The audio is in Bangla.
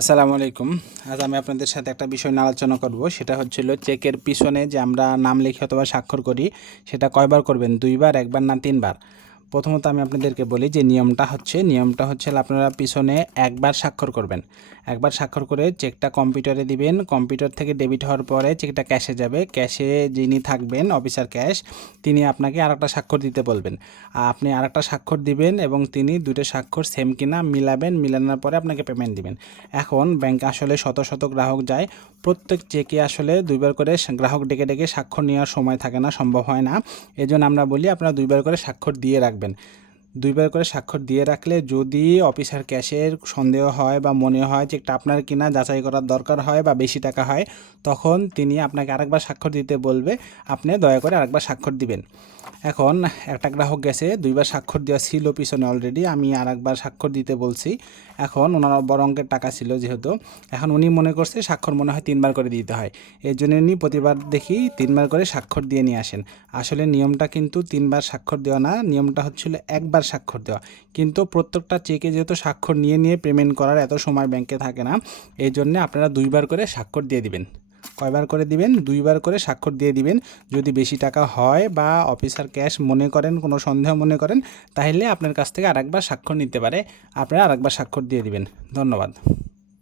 আসসালামু আলাইকুম। আজ আমি আপনাদের সাথে একটা বিষয় নিয়ে আলোচনা করব। সেটা হচ্ছিল চেকের পিছনে যে আমরা নাম লিখি অথবা স্বাক্ষর করি, সেটা কয়বার করবেন? ২ বার, ১ বার না ৩ বার? প্রথমত আমি আপনাদেরকে বলি যে নিয়মটা হচ্ছে আপনারা পিছনে একবার স্বাক্ষর করবেন। একবার স্বাক্ষর করে চেকটা কম্পিউটারে দিবেন। কম্পিউটার থেকে ডেবিট হওয়ার পরে চেকটা ক্যাশে যাবে। ক্যাশে যিনি থাকবেন অফিসার ক্যাশ, তিনি আপনাকে আরেকটা স্বাক্ষর দিতে বলবেন। আপনি আরেকটা স্বাক্ষর দিবেন এবং তিনি ২ টা স্বাক্ষর সেম কিনা মিলাবেন। মিলানোর পরে আপনাকে পেমেন্ট দিবেন। এখন ব্যাংকে আসলে শত শত গ্রাহক যায়। প্রত্যেক চেকে আসলে ২ বার করে গ্রাহক ডেকে ডেকে স্বাক্ষর নেওয়ার সময় থাকে না, সম্ভব হয় না। এজন্য আমরা বলি আপনারা ২ বার করে স্বাক্ষর দিয়ে রাখবেন। ২ বার করে স্বাক্ষর দিয়ে রাখলে যদি অফিসার ক্যাশের সন্দেহ হয় বা মনে হয় চেকটা আপনার কিনা যাচাই করার দরকার হয় বা বেশি টাকা হয়, তখন তিনি আপনাকে আরেকবার স্বাক্ষর দিতে বলবে। আপনি দয়া করে আরেকবার স্বাক্ষর দিবেন। এখন একটা গ্রাহক গেছে, ২ বার স্বাক্ষর দেওয়া ছিল পিছনে অলরেডি, আমি আরেকবার স্বাক্ষর দিতে বলছি। এখন ওনার বড় অঙ্কের টাকা ছিল যেহেতু, এখন উনি মনে করছে স্বাক্ষর মনে হয় ৩ বার করে দিতে হয়। এর জন্য উনি প্রতিবার দেখি ৩ বার করে স্বাক্ষর দিয়ে নিয়ে আসেন। আসলে নিয়মটা কিন্তু ৩ বার স্বাক্ষর দেওয়া না, নিয়মটা হচ্ছিল একবার স্বাক্ষর দেওয়া। কিন্তু প্রত্যেকটা চেকে যেহেতু স্বাক্ষর নিয়ে নিয়ে পেমেন্ট করার এত সময় ব্যাংকে থাকে না, এই জন্যে আপনারা ২ বার করে স্বাক্ষর দিয়ে দিবেন। কয়বার করে দিবেন? ২ বার করে স্বাক্ষর দিয়ে দিবেন। যদি বেশি টাকা হয় বা অফিসার ক্যাশ মনে করেন, কোনো সন্দেহ মনে করেন, তাহলে আপনার কাছ থেকে আরেকবার স্বাক্ষর নিতে পারে। আপনারা আরেকবার স্বাক্ষর দিয়ে দিবেন। ধন্যবাদ।